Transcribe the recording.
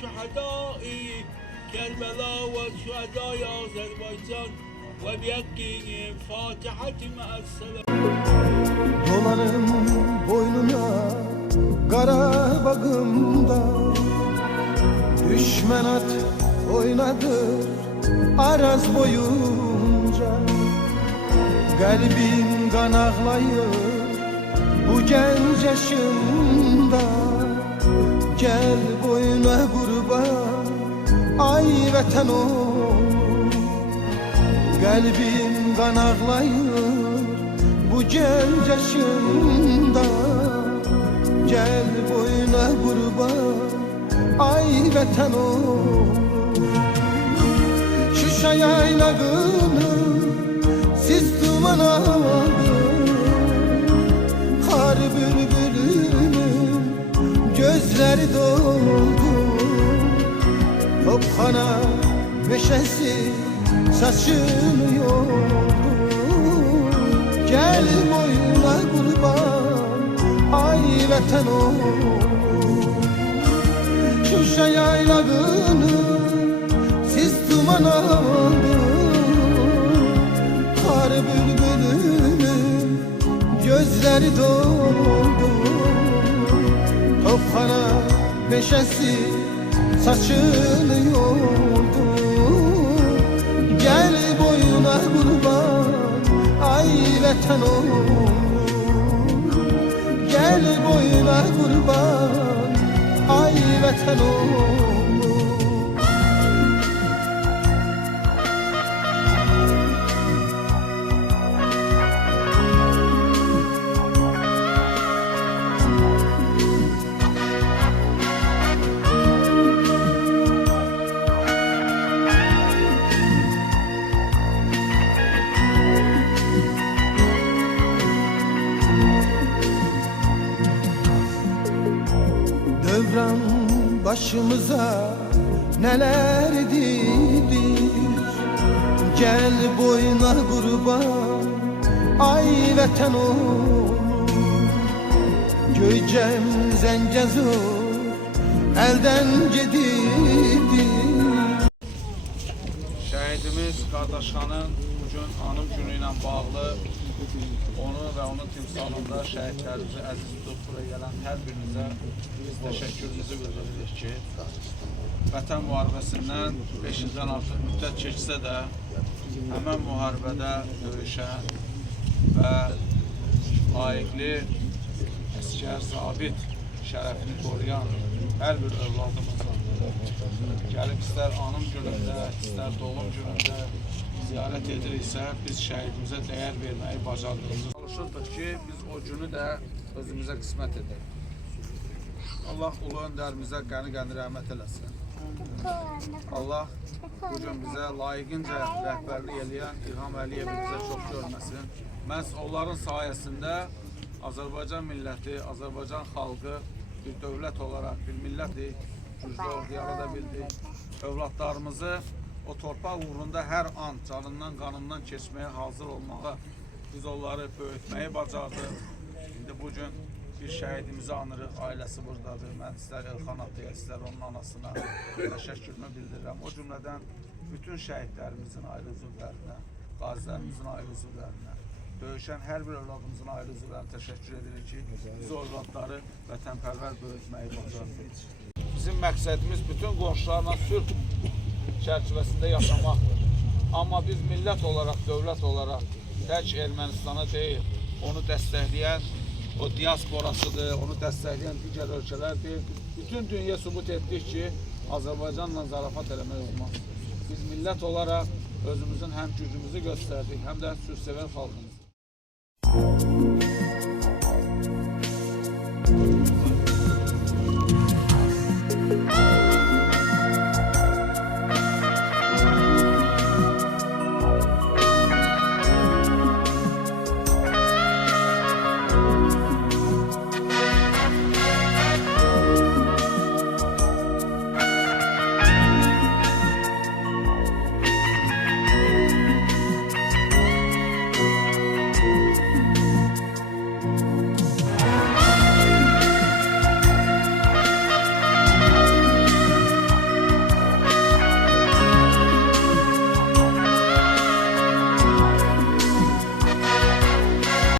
شهدائي كربلاء والشهداء Azerbaycan ve biyakki Fatihati ma'as-selam. Dolanım boynuna Karabağımda, düşman at oynadı Araz boyunca. Kalbim kan ağlayır bu genç yaşımda. Gel boyuna kurban ay vatan ol. Kalbim kan ağlayır bu genç yaşımda. Gel boyuna kurban ay vatan ol. Şuşa yaylağını siz duman aldı, kar bülbülünün gözleri doldu. Tophana meşesi saçını yordu. Gel boyuna kurban ay vatan ol. Şuşa yaylağını siz duman aldı, kar bülbülünün gözleri doldu. Tophana meşesi saçını yordu. Gel boyuna kurban ay vatan ol. Gel boyuna kurban ay vatan ol. Dövran başımıza neler edilir. Gel boyuna kurban ay vatan ol. Göycem Zengezur elden gedildi. Şəhidimiz qardaşxanın bugün anım günü ilə bağlı onu və onun timsalında şəhidlərimizi əziz tutub buraya gələn hər birinizə biz təşəkkürümüzü bildiririk ki, Vətən müharibəsindən 5 ildən artıq müddət keçsə də həmən müharibədə döyüşən və layiqli əskər, zabit şərəfini qoruyan hər bir övladımızın gəlib istər anım günündə, istər doğum günündə ziyarət ediriksə, biz şəhidimizə dəyər verməyi bacardığımızı çalışırdıq ki, biz o günü də özümüzə qismət edək. Allah ulu öndərimizə qəni-qəni rəhmət eləsin. Allah bugün bizə layiqincə rəhbərlik eləyən İlham Əliyevi bizə çox görməsin. Məhz onların sayəsində Azərbaycan milləti, Azərbaycan xalqı bir dövlət olaraq, bir millətlik güclü orduya da bildik. Övladlarımızı o torpaq uğrunda hər an canından, qanından keçməyə hazır olmağa, biz onları böyütməyi bacardıq. İndi bugün bir şəhidimizi anırıq, ailəsi buradadır. Mən istər Elxan Ataya, istər onun anasına təşəkkürümü bildirirəm. O cümlədən bütün şəhidlərimizin ayrı üzvlərinə, qazilərimizin ayrı üzvlərinə, döyüşən hər bir övladımızın ayrı üzvlərinə təşəkkür edirik ki, biz o övladları vətənpərvər böyütməyi bacardıq. Bizim məqsədimiz bütün qonşularla sülh çərçivəsində yaşamaqdır. Amma biz millət olaraq, dövlət olaraq tək Ermənistana deyil, onu dəstəkləyən o diasporasıdır, onu dəstəkləyən digər ölkələrdir. Bütün dünya sübut etdik ki, Azərbaycanla zarafat eləmək olmaz. Biz millət olaraq özümüzün həm gücümüzü göstərdik, həm də sülhsevər xalqımız.